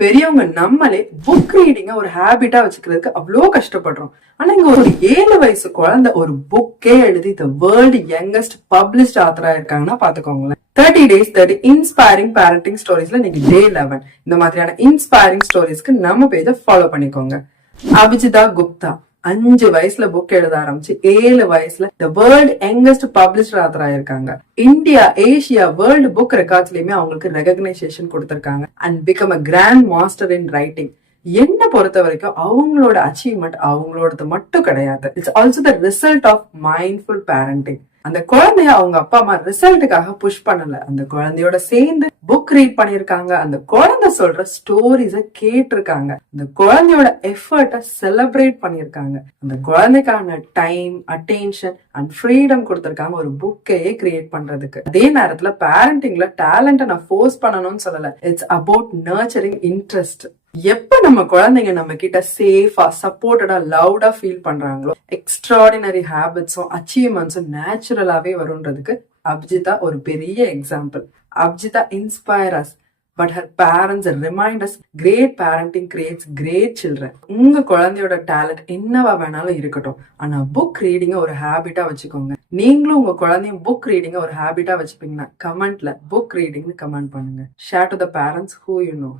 பெரியவங்க நம்மளே புக் ரீடிங்க ஒரு ஹேபிட்டா வச்சுக்கிறதுக்கு அவ்வளோ கஷ்டப்படுறோம். ஆனா இங்க ஒரு 7 வயசு குழந்தை ஒரு புக்கே எழுதி த வேர்ல்டு யங்கஸ்ட் பப்ளிஷ்ட் ஆத்தரா இருக்காங்கன்னா பாத்துக்கோங்களேன். 30 days 30 இன்ஸ்பைரிங் பேரண்டிங் ஸ்டோரிஸ்ல நீங்க டே 11 இந்த மாதிரியான இன்ஸ்பைரிங் ஸ்டோரிஸ்க்கு நம்ம பேஜை ஃபாலோ பண்ணிக்கோங்க. அபிஜிதா குப்தா 5 வயசுல புக் எழுத ஆரம்பிச்சு 7 வயசுல த வேர்ல்ட் யங்கஸ்ட் பப்ளிஷ்டர் ஆத்தரா இருக்காங்க. இந்தியா, ஏசியா, வேர்ல்டு புக் ரெக்கார்ட்ஸ்லயுமே அவங்களுக்கு ரெகக்னைசேஷன் கொடுத்திருக்காங்க and become a grand master in writing. என்ன பொறுத்த வரைக்கும் அவங்களோட அச்சீவ்மெண்ட் அவங்களோடது மட்டும் கிடையாது. It's also the result of mindful parenting. அந்த குழந்தைய அவங்க அப்பா அம்மா ரிசல்ட்டுக்காக புஷ் பண்ணல, அந்த குழந்தையோட சேர்ந்து புக் ரீட் பண்ணிருக்காங்க, அந்த குழந்தை சொல்ற ஸ்டோரிஸ கேட்டிருக்காங்க, அந்த குழந்தையோட எஃபர்ட்டை செலிப்ரேட் பண்ணிருக்காங்க, அந்த குழந்தைக்கான டைம், அட்டென்ஷன் அண்ட் ஃப்ரீடம் கொடுத்திருக்காங்க ஒரு புக்கையே கிரியேட் பண்றதுக்கு. அதே நேரத்துல பேரண்டிங்ல டேலண்ட நான் ஃபோர்ஸ் பண்ணணும்னு சொல்லல. It's about nurturing interest. எப்ப நம்ம குழந்தைங்க நம்ம கிட்ட சேஃபா, சப்போர்ட்டடா, லவுடா ஃபீல் பண்றாங்களோ எக்ஸ்ட்ராடினரி ஹேபிட்ஸும் அச்சீவ்மெண்ட்ஸும் நேச்சுரலாவே வரும்ன்றதுக்கு அபிஜிதா ஒரு பெரிய example. Abhijita inspire us but her parents remind us great parenting creates great children. உங்க குழந்தையோட டேலண்ட் என்னவா வேணாலும் இருக்கட்டும், ஆனா புக் ரீடிங்க ஒரு ஹேபிட்டா வச்சுக்கோங்க. நீங்களும் உங்க குழந்தையும் புக் ரீடிங்க ஒரு ஹேபிட்டா வச்சுப்பீங்கன்னா கமெண்ட்ல புக் ரீடிங்னு கமெண்ட் பண்ணுங்க. Share to the parents who you know.